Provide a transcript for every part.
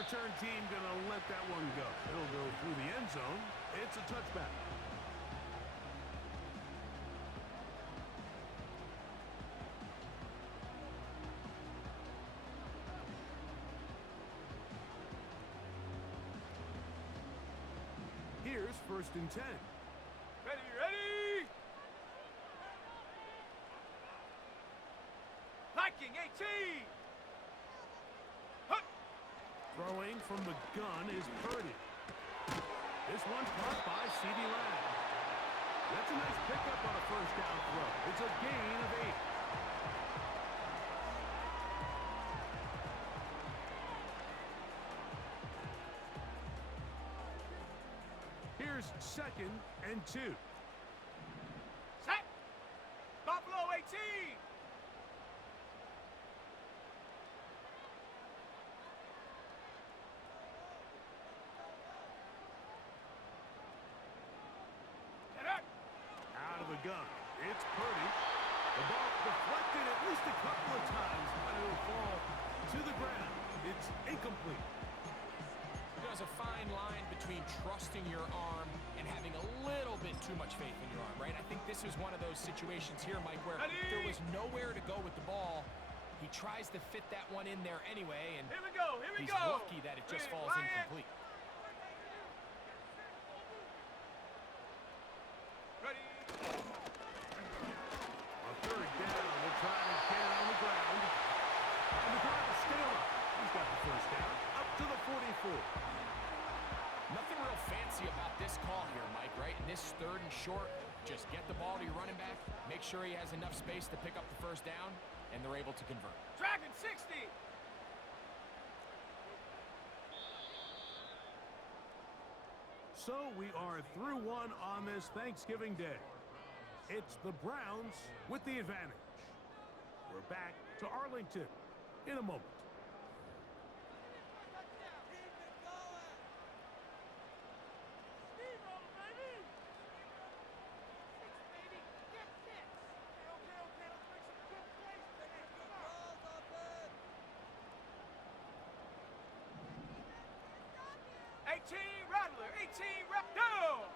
return team going to let that one go. It'll go through the end zone. It's a touchback. Here's 1st and 10. Ready, ready! Viking 18! Hup! Throwing from the gun is Purdy. This one caught by C.D. Lamb. That's a nice pickup on a 1st down throw. It's a gain of 8. Here's 2nd and 2. Set! Buffalo 18! Out of the gun. It's Purdy. The ball deflected at least a couple of times, but it'll fall to the ground. It's incomplete. There's a fine line between trusting your arm and having a little bit too much faith in your arm, right? I think this is one of those situations here, Mike, where there was nowhere to go with the ball. He tries to fit that one in there anyway, and here we go, he's lucky that it just falls incomplete. Ready? On 3rd down, they'll try to get it on the ground. And the drive is still up. He's got the 1st down, up to the 44. Nothing real fancy about this call here, Mike, right? In this 3rd and short, just get the ball to your running back, make sure he has enough space to pick up the 1st down, and they're able to convert. Dragon 60! So we are through one on this Thanksgiving Day. It's the Browns with the advantage. We're back to Arlington in a moment. Rattler, 18, rep down!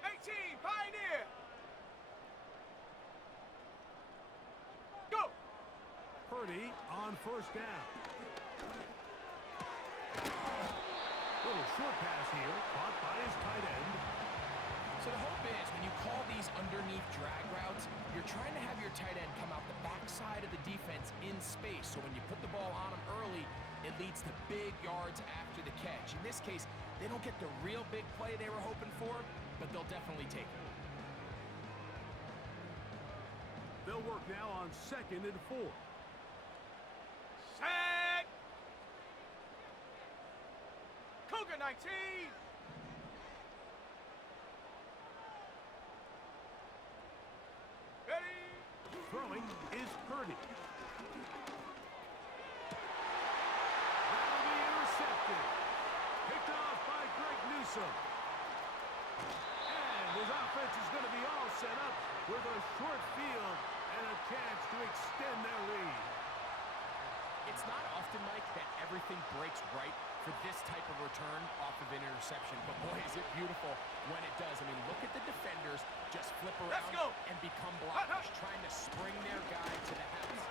18, Pioneer! Go! Purdy on 1st down. Little short pass here, caught by his tight end. So the hope is when you call these underneath drag routes, you're trying to have your tight end come out the backside of the defense in space. So when you put the ball on him early, it leads to big yards after the catch. In this case, they don't get the real big play they were hoping for, but they'll definitely take it. They'll work now on 2nd and 4. Set! Cougar 19! Ready? Throwing is Purdy. That'll be intercepted. Picked off by Greg Newsome. And his offense is going to be all set up with a short field and a chance to extend their lead. It's not often, Mike, that everything breaks right for this type of return off of an interception. But boy, is it beautiful when it does. I mean, look at the defenders just flip around and become blockers, trying to spring their guy to the house.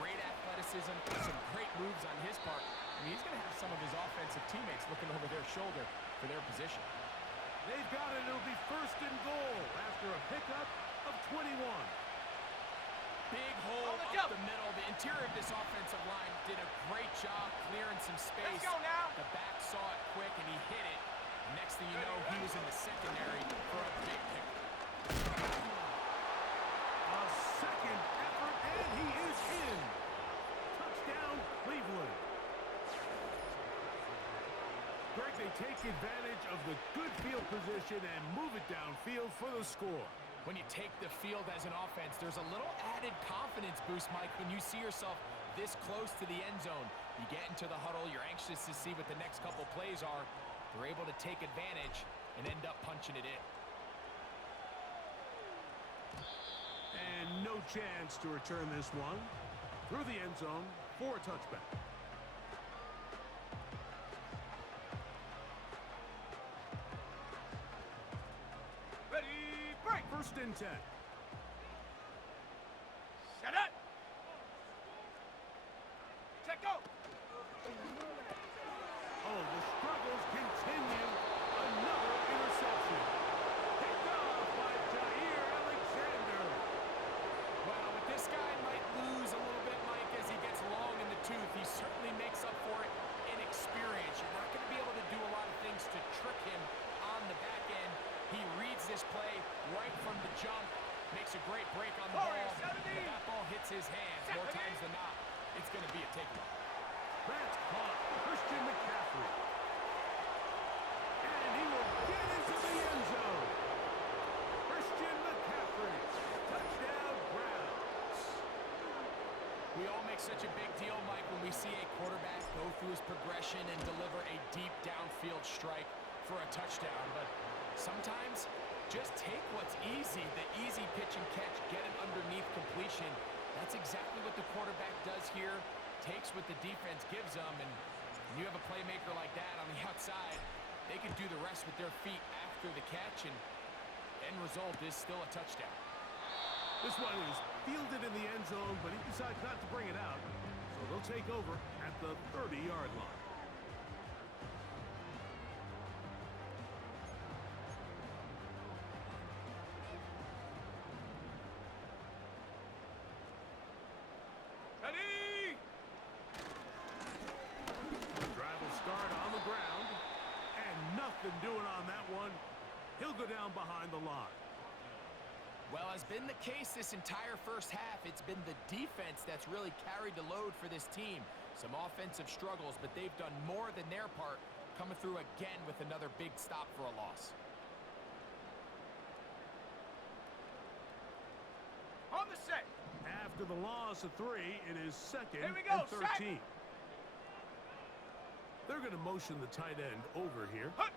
Great athleticism, some great moves on his part. I mean, he's going to have some of his offensive teammates looking over their shoulder for their position. They've got it. It'll be 1st and goal after a pickup of 21. Big hole up the middle. The interior of this offensive line did a great job clearing some space. Let's go now. The back saw it quick, and he hit it. Next thing you know, he was in the secondary for a big pick. A 2nd effort, and he is in. Touchdown, Cleveland. Greg, they take advantage of the good field position and move it downfield for the score. When you take the field as an offense, there's a little added confidence boost, Mike, when you see yourself this close to the end zone. You get into the huddle, you're anxious to see what the next couple plays are. They're able to take advantage and end up punching it in. And no chance to return this one. through the end zone for a touchback. Ready, break. 1st and 10. Set it. Check go. Oh, the struggles continue. Another interception. Picked off by Jair Alexander. Well, but this guy might lose a little bit, Mike, as he gets long in the tooth. He certainly makes up for it in experience. You're not going to be able to do a lot of things to trick him on the back end. He reads this play right from the jump, makes a great break on the ball. If that ball hits his hands more times than not, it's going to be a takeaway. That's caught. Christian McCaffrey. And he will get into the end zone. Christian McCaffrey. Touchdown, Browns. We all make such a big deal, Mike, when we see a quarterback go through his progression and deliver a deep downfield strike for a touchdown. But sometimes just take what's easy, the easy pitch and catch, get an underneath completion. That's exactly what the quarterback does here. Takes what the defense gives them, and when you have a playmaker like that on the outside, they can do the rest with their feet after the catch, and end result is still a touchdown. This one is fielded in the end zone, but he decides not to bring it out, so they'll take over at the 30-yard line. Ready. Drive will start on the ground, and nothing doing on that one. He'll go down behind the line. Well, has been the case this entire first half. It's been the defense that's really carried the load for this team. Some offensive struggles, but they've done more than their part, coming through again with another big stop for a loss. On the set. After the loss of 3, it is 2nd Here we go, and 13. They're going to motion the tight end over here. Hut.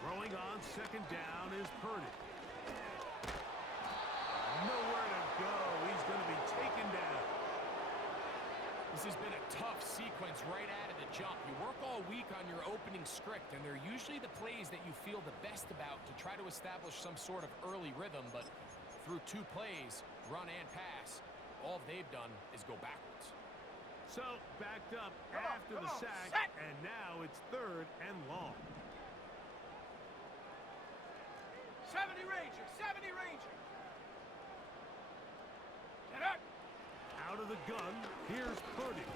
Throwing on 2nd down is Purdy. Nowhere to go. He's going to be taken down. This has been a tough sequence right out of the jump. You work all week on your opening script, and they're usually the plays that you feel the best about to try to establish some sort of early rhythm, but through 2 plays, run and pass, all they've done is go backwards. So, backed up after the sack, set. and now it's 3rd and long. 70 Ranger, 70 Ranger. Get up. Out of the gun, here's Purdy.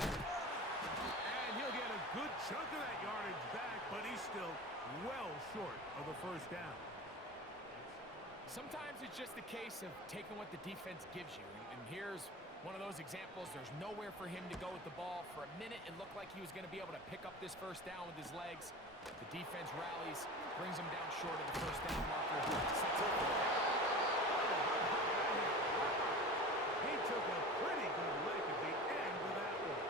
And he'll get a good chunk of that yardage back, but he's still well short of the 1st down. Sometimes it's just a case of taking what the defense gives you. And here's one of those examples. There's nowhere for him to go with the ball. For a minute, it looked like he was going to be able to pick up this 1st down with his legs. The defense rallies, brings him down short of the 1st down marker. Sets up for it. He took a pretty good lick at the end of that one.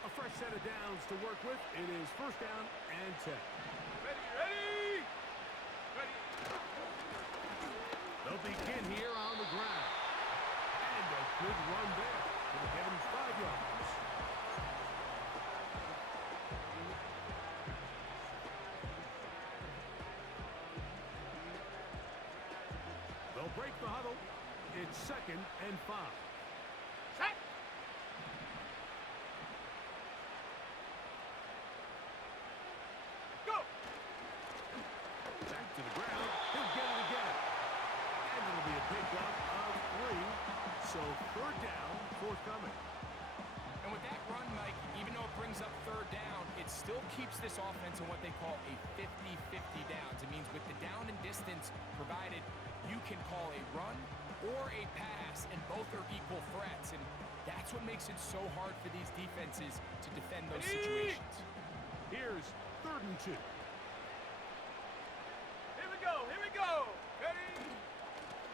A fresh set of downs to work with. It is 1st down and 10. Ready, ready. Ready. They'll begin here on the ground. And a good run there. It'll give him 5 yards. They'll break the huddle. It's 2nd and 5. Set. Go. Back to the ground. He'll get it again. And it'll be a pickup of 3. So 3rd down, forthcoming. And with that run, Mike, even though it brings up 3rd down, it still keeps this offense in what they call a 50-50 downs. It means with the down and distance provided, you can call a run or a pass, and both are equal threats. And that's what makes it so hard for these defenses to defend those situations. Here's 3rd and 2. Here we go, here we go. Ready.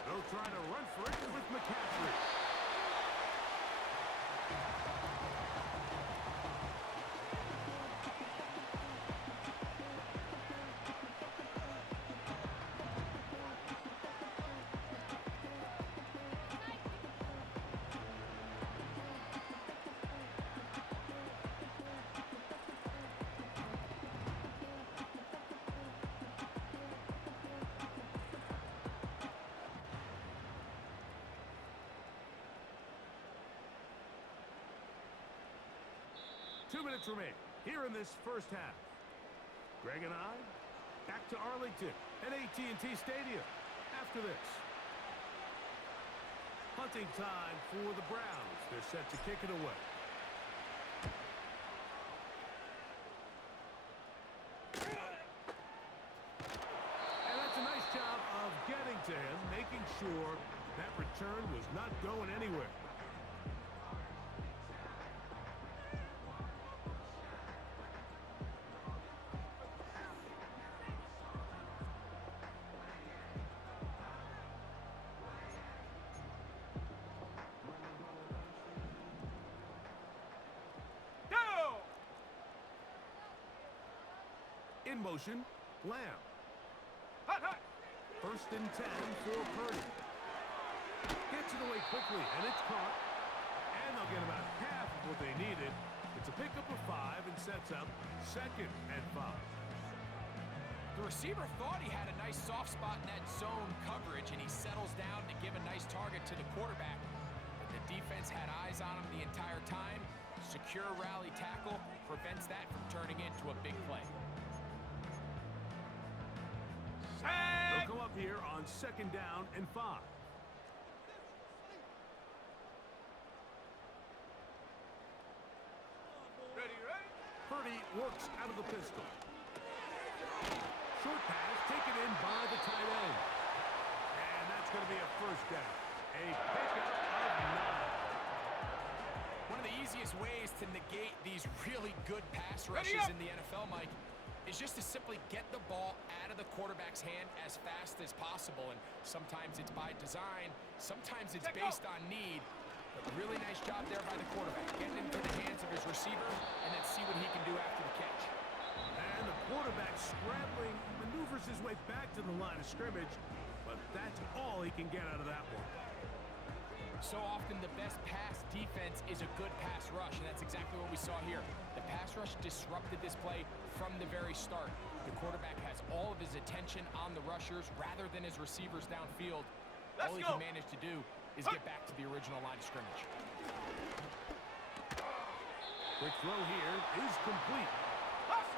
They'll try to run for it with McCaffrey. 2 minutes remain here in this first half. Greg and I back to Arlington at AT&T Stadium after this. Punting time for the Browns. They're set to kick it away. And that's a nice job of getting to him, making sure that return was not going anywhere. In motion, Lamb. Hot, hot. 1st and 10 for Purdy. Gets it away quickly, and it's caught. And they'll get about half of what they needed. It's a pickup of 5 and sets up 2nd and 5. The receiver thought he had a nice soft spot in that zone coverage, and he settles down to give a nice target to the quarterback. But the defense had eyes on him the entire time. Secure rally tackle prevents that from turning into a big play. They'll come up here on 2nd down and 5. Ready, ready. Purdy works out of the pistol. Short pass taken in by the tight end. And that's going to be a 1st down. A pickup of 9. One of the easiest ways to negate these really good pass rushes in the NFL, Mike, is just to simply get the ball out of the quarterback's hand as fast as possible. And sometimes it's by design, sometimes it's based on need. But really nice job there by the quarterback, getting into the hands of his receiver and then see what he can do after the catch. And the quarterback scrambling, maneuvers his way back to the line of scrimmage, but that's all he can get out of that one. So often the best pass defense is a good pass rush, and that's exactly what we saw here. The pass rush disrupted this play from the very start. The quarterback has all of his attention on the rushers rather than his receivers downfield. All he can manage to do is get back to the original line of scrimmage. Quick throw here is complete.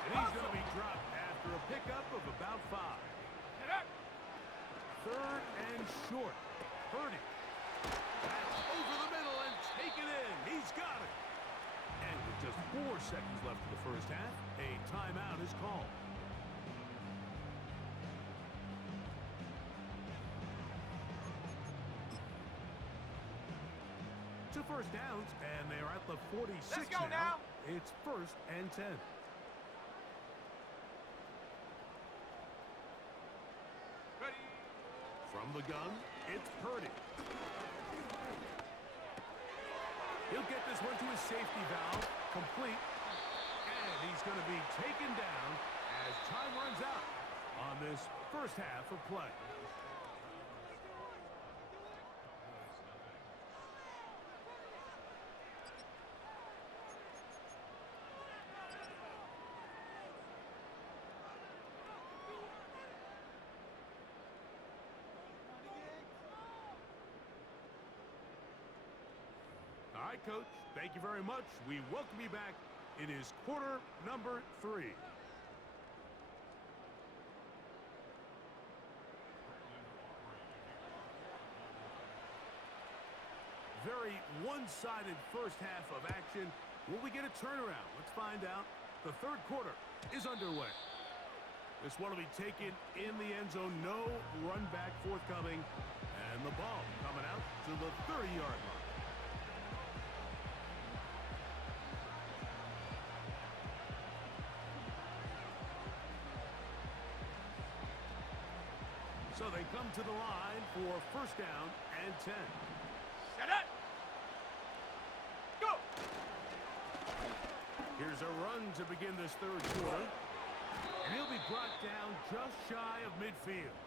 And he's going to be dropped after a pickup of about 5. 3rd and short. Purdy. That's over the middle and taken in. He's got it. And with just 4 seconds left in the first half, a timeout is called. Two 1st downs, and they're at the 46 Let's go now. It's 1st and 10. Ready. From the gun, it's Purdy. He'll get this one to his safety valve, complete, and he's going to be taken down as time runs out on this first half of play. All right, Coach, thank you very much. We welcome you back. It is quarter number 3. Very one-sided first half of action. Will we get a turnaround? Let's find out. The 3rd quarter is underway. This one will be taken in the end zone. No run back forthcoming. And the ball coming out to the 30-yard line. So they come to the line for 1st down and 10. Set it. Go. Here's a run to begin this 3rd quarter. And he'll be brought down just shy of midfield.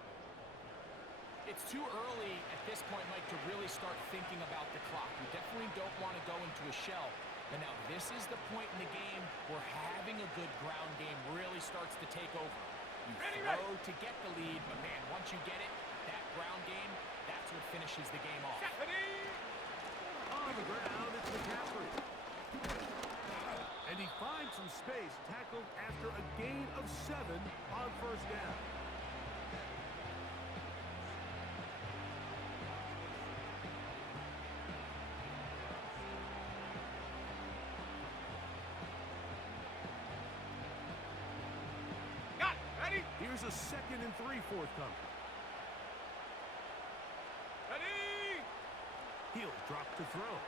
It's too early at this point, Mike, to really start thinking about the clock. You definitely don't want to go into a shell. But now this is the point in the game where having a good ground game really starts to take over. You throw to get the lead, but man, once you get it, that ground game, that's what finishes the game off. On the ground, it's McCaffrey. And he finds some space, tackled after a gain of 7 on first down. Got it. Ready? Here's a 2nd and 3 forthcoming. Ready? He'll drop to throw.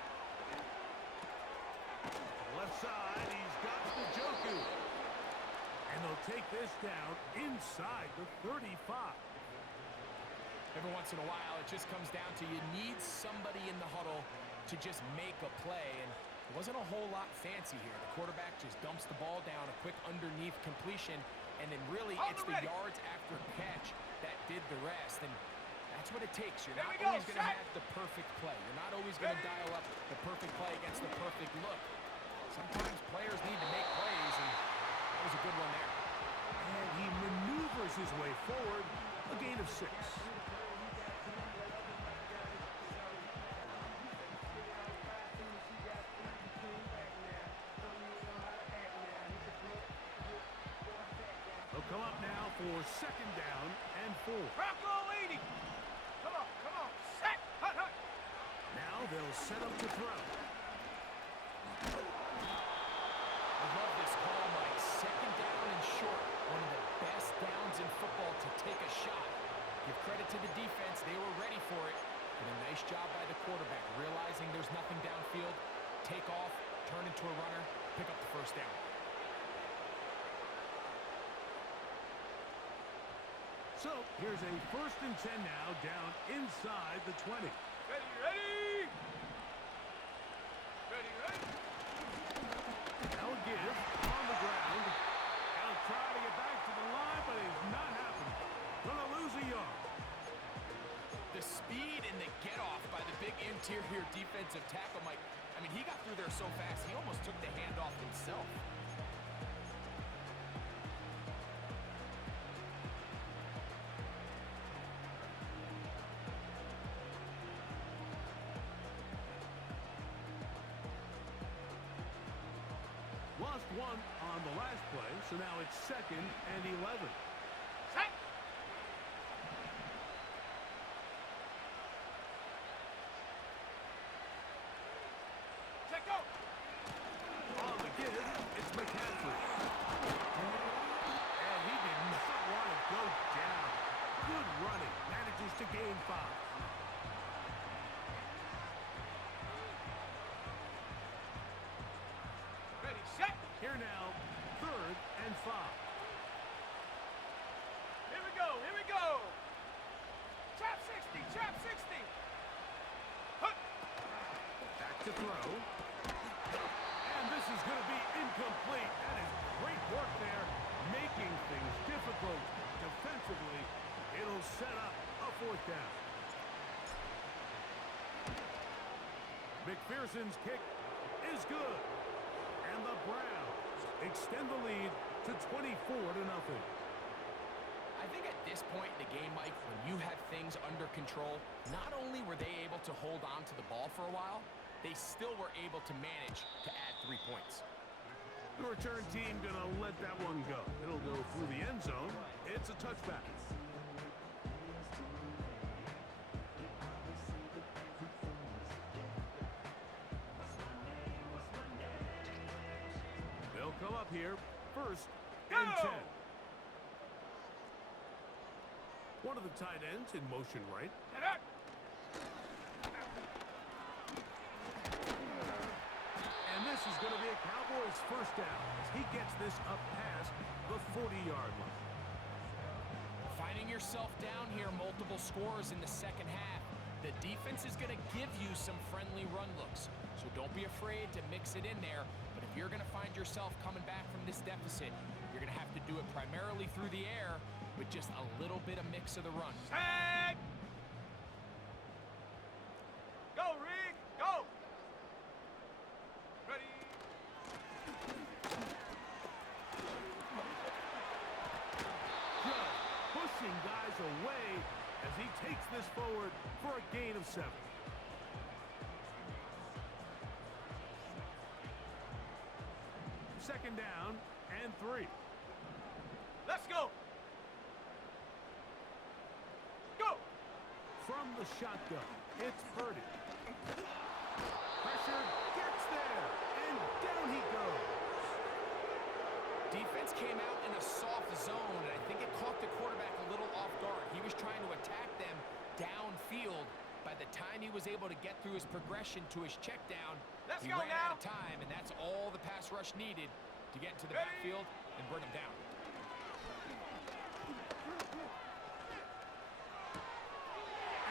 Left side, he's got Njoku. And they'll take this down inside the 35. Every once in a while, it just comes down to you need somebody in the huddle to just make a play. And it wasn't a whole lot fancy here. The quarterback just dumps the ball down, a quick underneath completion, and then really it's the yards after catch that did the rest. And that's what it takes. You're not always going to have the perfect play. You're not always going to dial up the perfect play against the perfect look. Sometimes players need to make plays, and that was a good one there. And he maneuvers his way forward, a gain of 6. They'll come up now for 2nd down and 4. Bronco leading. Come on, come on. Set. Hut, hut. Now they'll set up to throw. I love this call, Mike. 2nd down and short. One of the best downs in football to take a shot. Give credit to the defense. They were ready for it. And a nice job by the quarterback, realizing there's nothing downfield. Take off, turn into a runner, pick up the first down. So here's a 1st and 10 now, down inside the 20. Ready, ready. Ready, ready. They'll give on the ground. He'll try to get back to the line, but it's not happening. Gonna lose a yard. The speed and the get-off by the big interior defensive tackle, Mike. I mean, he got through there so fast, he almost took the handoff himself. Lost 1 on the last play, so now it's 2nd and 11. Set. Set, go. On the give, it's McCaffrey. And he did not want to go down. Good running. Manages to gain 5. Ready, set. Here now, 3rd and 5. Here we go, here we go. Chop 60, chop 60. Hut. Back to throw. And this is going to be incomplete. That is great work there, making things difficult defensively. It'll set up a 4th down. McPherson's kick is good. And the Browns extend the lead to 24-0. I think at this point in the game, Mike, when you have things under control, not only were they able to hold on to the ball for a while, they still were able to manage to add 3 points. The return team gonna let that one go. It'll go through the end zone. It's a touchback. They'll come up here, 1st and 10. One of the tight ends in motion right. Set up. And this is going to be a Cowboys 1st down as he gets this up past the 40-yard line. Finding yourself down here, multiple scores in the 2nd half. The defense is going to give you some friendly run looks, so don't be afraid to mix it in there. But if you're going to find yourself coming back from this deficit, you're going to have to do it primarily through the air with just a little bit of mix of the run. Set. Go, Rick, go. Ready. Just pushing guys away as he takes this forward for a gain of 7. Second down and 3. Let's go. Go. From the shotgun, it's Purdy. Pressure gets there, and down he goes. Defense came out in a soft zone, and I think it caught the quarterback a little off guard. He was trying to attack them downfield. By the time he was able to get through his progression to his check down, he ran out of time, and that's all the pass rush needed to get into the backfield and bring him down.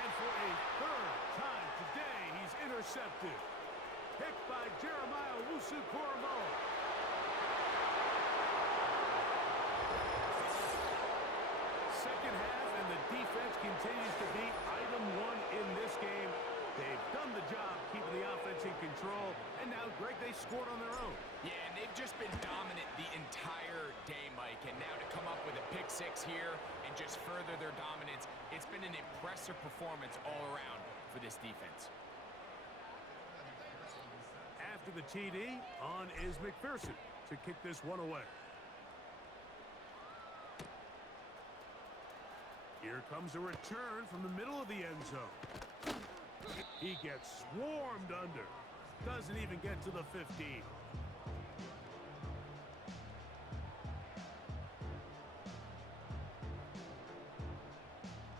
And for a third time today, he's intercepted. Picked by Jeremiah Owusu-Koramoah. Second half, and the defense continues to be item one in this game. They've done the job keeping the offense in control, and now, Greg, they scored on their own. Yeah, and they've just been dominant the entire day, Mike, and now to come up with a pick six here and just further their dominance, it's been an impressive performance all around for this defense. After the TD, on is McPherson to kick this one away. Here comes a return from the middle of the end zone. He gets swarmed under. Doesn't even get to the 15.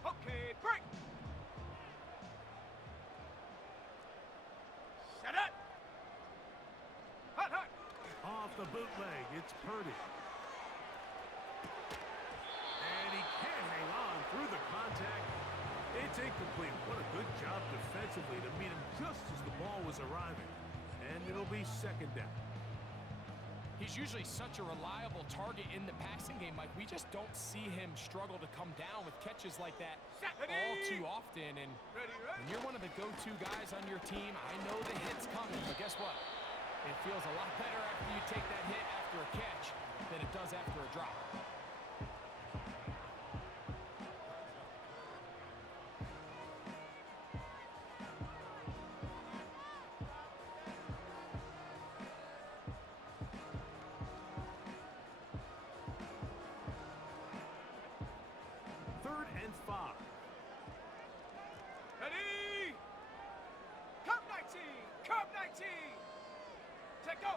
Okay, break. Set up. Hut, hut. Off the bootleg, it's Purdy. And he can't hang on through the contact. It's incomplete. What a good job defensively to meet him just as the ball was arriving. And it'll be second down. He's usually such a reliable target in the passing game, Mike. We just don't see him struggle to come down with catches like that all too often. And when you're one of the go-to guys on your team, I know the hit's coming, but guess what? It feels a lot better after you take that hit after a catch than it does after a drop. Third and 5. Ready? Cup 19. Cup 19. Take go.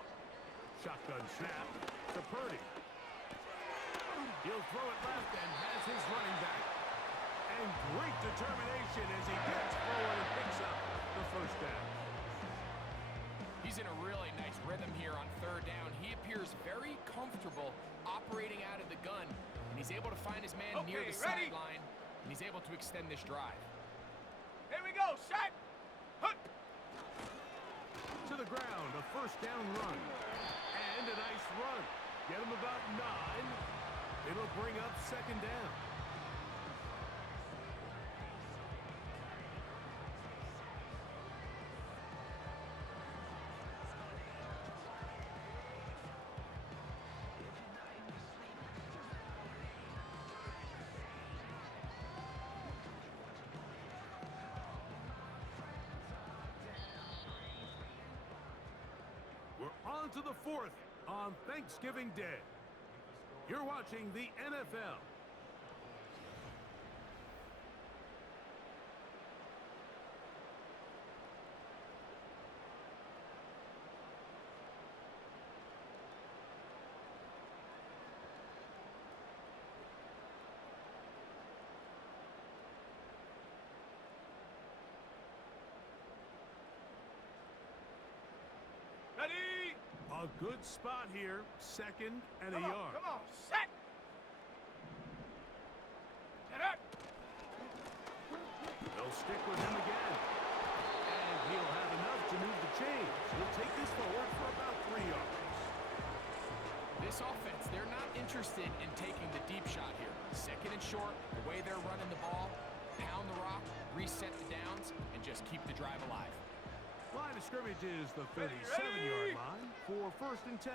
Shotgun snap to Purdy. He'll throw it left and has his running back. And great determination as he gets forward and picks up the first down. He's in a really nice rhythm here on third down. He appears very comfortable operating out of the gun, and he's able to find his man near the sideline, and he's able to extend this drive. Here we go. Shot. Hut. To the ground, a first down run. And a nice run. Get him about 9. It'll bring up second down. We're on to the fourth on Thanksgiving Day. You're watching the NFL. Ready? A good spot here. Second and a yard. Come on. Set. Set up. They'll stick with him again. And he'll have enough to move the chains. He'll take this forward for about 3 yards. This offense, they're not interested in taking the deep shot here. Second and short, the way they're running the ball, pound the rock, reset the downs, and just keep the drive alive. Line of scrimmage is the 37-yard line for first and 10.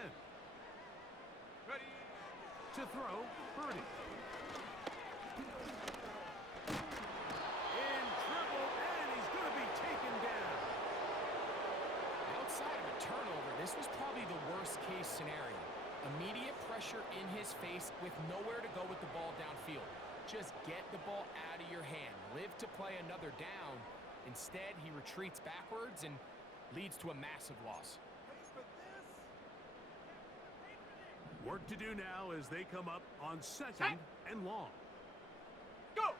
Ready? To throw, Purdy. In trouble, and he's going to be taken down. Outside of a turnover, this was probably the worst-case scenario. Immediate pressure in his face with nowhere to go with the ball downfield. Just get the ball out of your hand. Live to play another down. Instead, he retreats backwards and leads to a massive loss. Work to do now as they come up on second and long. Go!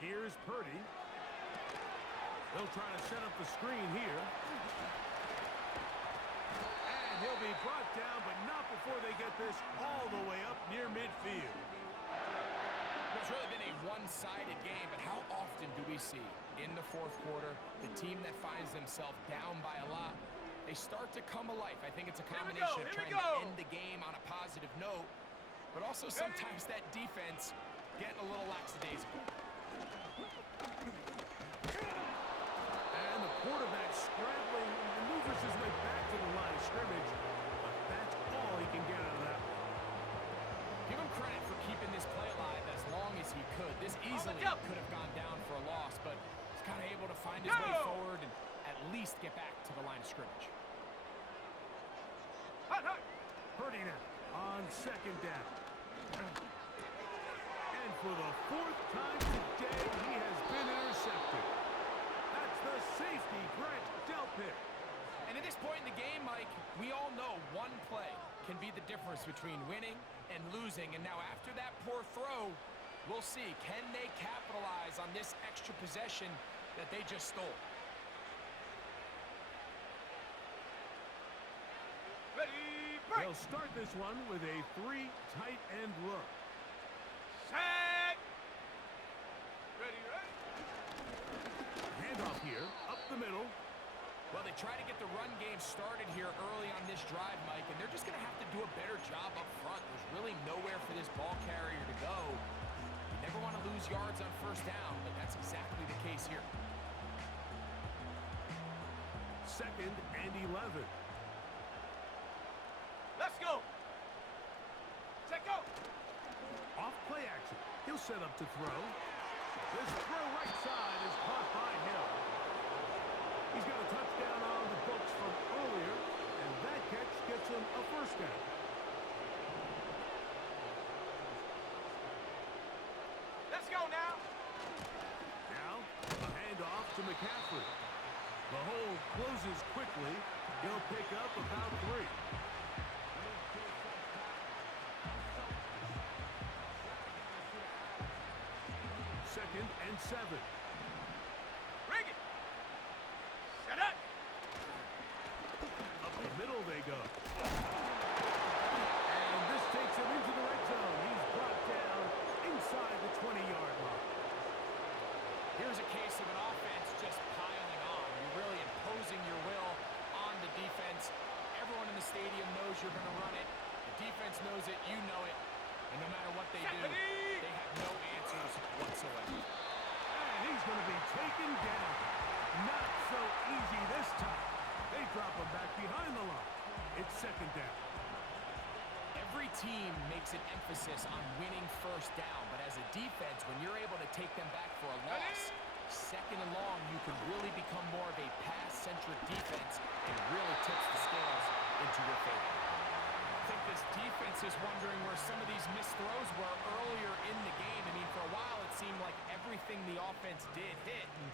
Here's Purdy. They'll try to set up the screen here. And he'll be brought down, but not before they get this all the way up near midfield. It's really been a one-sided game, but how often do we see in the fourth quarter the team that finds themselves down by a lot, they start to come alive? I think it's a combination of trying to end the game on a positive note, but also sometimes that defense getting a little lackadaisical. And the quarterback scrambling, maneuvers his way back to the line of scrimmage, but that's all he can get out of that one. Give him credit for keeping this play alive as long as he could. This easily could have gone down for a loss, but he's kind of able to find his way forward and at least get back to the line of scrimmage. Purdy now on second down. And for the fourth time today, he has been intercepted. That's the safety, Grant Delpit. And at this point in the game, Mike, we all know one play can be the difference between winning and losing. And now after that poor throw, we'll see, can they capitalize on this extra possession that they just stole? They'll start this one with a three tight end look. Set! Ready, ready? Handoff here, up the middle. Well, they try to get the run game started here early on this drive, Mike, and they're just going to have to do a better job up front. There's really nowhere for this ball carrier to go. You never want to lose yards on first down, but that's exactly the case here. Second and 11. Let's go! Check go! Off play action. He'll set up to throw. This throw right side is caught by Hill. He's got a touchdown on the books from earlier, and that catch gets him a first down. Let's go now! Now, a handoff to McCaffrey. The hole closes quickly. He'll pick up about 3. Second and 7. Bring it! Set up! Up the middle they go. And this takes him into the red zone. He's brought down inside the 20-yard line. Here's a case of an offense just piling on. You're really imposing your will on the defense. Everyone in the stadium knows you're going to run it. The defense knows it. You know it. And no matter what they do, they have no answers whatsoever. And he's going to be taken down. Not so easy this time. They drop him back behind the line. It's second down. Every team makes an emphasis on winning first down, but as a defense, when you're able to take them back for a loss, second and long, you can really become more of a pass-centric defense and really tips the scales into your favor. I think this defense is wondering where some of these missed throws were earlier in the game. I mean, for a while, it seemed like everything the offense did hit. And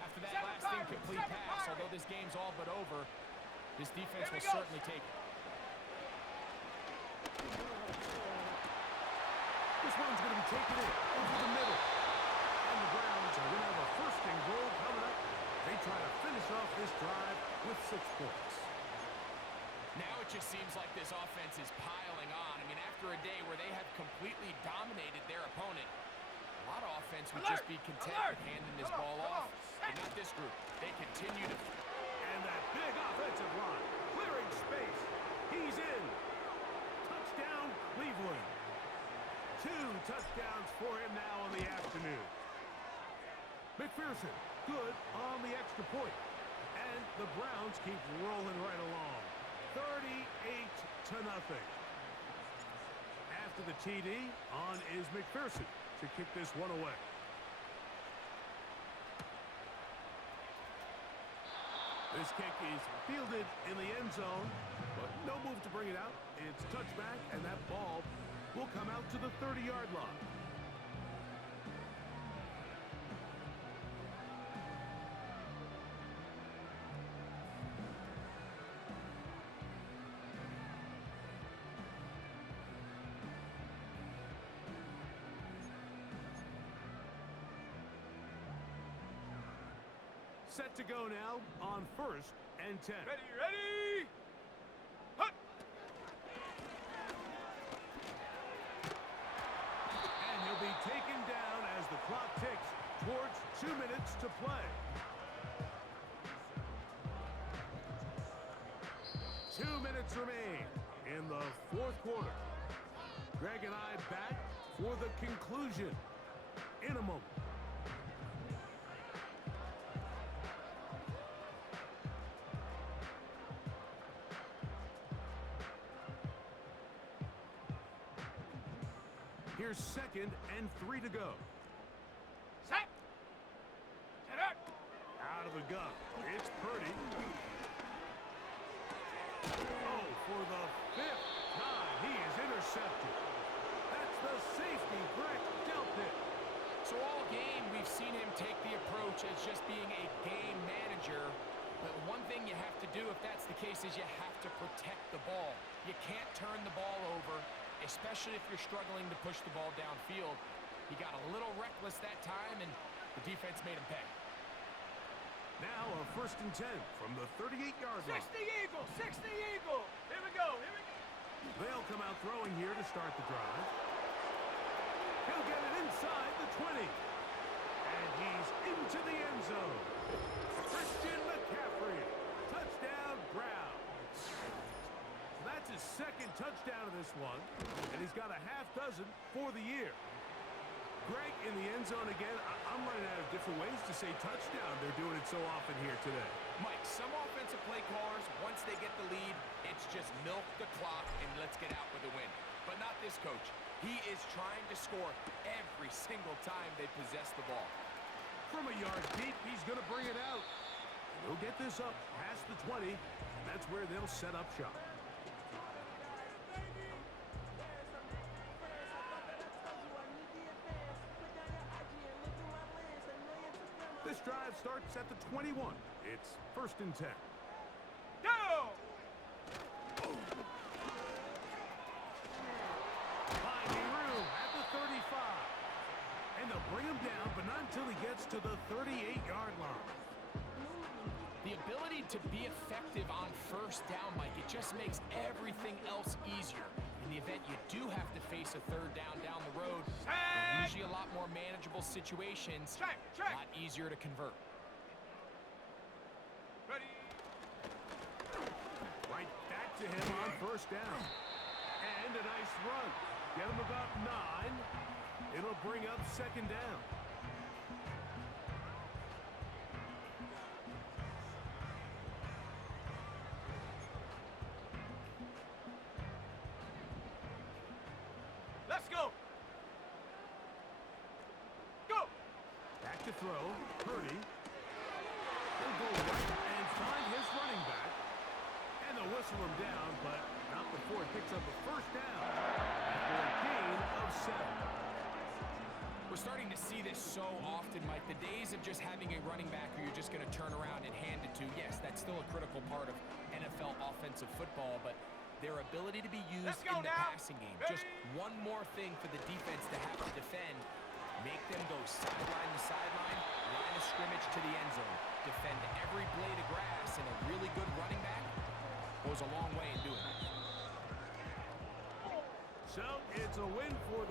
after that last incomplete pass, although this game's all but over, this defense will certainly take it. This one's going to be taken in over the middle. And the Browns are going to have a first and goal coming up. They try to finish off this drive with 6 points. Now it just seems like this offense is piling on. I mean, after a day where they have completely dominated their opponent, a lot of offense would just be content with handing this ball off. But not this group. They continue to... And that big offensive line, clearing space. He's in. Touchdown, Cleveland. 2 touchdowns for him now in the afternoon. McPherson, good on the extra point. And the Browns keep rolling right along. 38-0. After the TD, on is McPherson to kick this one away. This kick is fielded in the end zone. No move to bring it out. It's touchback, and that ball will come out to the 30-yard line. Set to go now on 1st and 10. Ready, ready! Hut! And he'll be taken down as the clock ticks towards 2 minutes to play. 2 minutes remain in the 4th quarter. Greg and I back for the conclusion in a moment. Here's 2nd and 3 to go. Set! Set up! Out of the gun. It's Purdy. Oh, for the 5th time, he is intercepted. That's the safety Greg dealt it. So all game, we've seen him take the approach as just being a game manager. But one thing you have to do if that's the case is you have to protect the ball. You can't turn the ball over, especially if you're struggling to push the ball downfield. He got a little reckless that time, and the defense made him pay. Now a 1st and 10 from the 38-yard line. 60 Eagle! 60 Eagle! Here we go! Here we go! They'll come out throwing here to start the drive. He'll get it inside the 20. And he's into the end zone. Christian McCaffrey. Touchdown, Browns. That's his 2nd touchdown of this one, and he's got a half dozen for the year. Greg, in the end zone again. I'm running out of different ways to say touchdown. They're doing it so often here today. Mike, some offensive play callers, once they get the lead, it's just milk the clock and let's get out with a win. But not this coach. He is trying to score every single time they possess the ball. From a yard deep, he's going to bring it out. He'll get this up past the 20, and that's where they'll set up shop. This drive starts at the 21. It's 1st and 10. Go! Finding room at the 35. And they'll bring him down, but not until he gets to the 38-yard line. The ability to be effective on 1st down, Mike, it just makes everything else easier. In the event you do have to face a 3rd down the road, they're usually a lot more manageable situations, Check! a lot easier to convert. Ready? Right back to him on 1st down. And a nice run. Get him about 9. It'll bring up 2nd down. Let's go! Go! Back to throw. Purdy. He'll go right and find his running back. And they'll whistle him down, but not before it picks up a 1st down after a gain of 7. We're starting to see this so often, Mike. The days of just having a running back who you're just going to turn around and hand it to, yes, that's still a critical part of NFL offensive football, but their ability to be used in the passing game. Ready? Just one more thing for the defense to have to defend. Make them go sideline to sideline, line of scrimmage to the end zone. Defend every blade of grass, and a really good running back goes a long way in doing that. So it's a win for the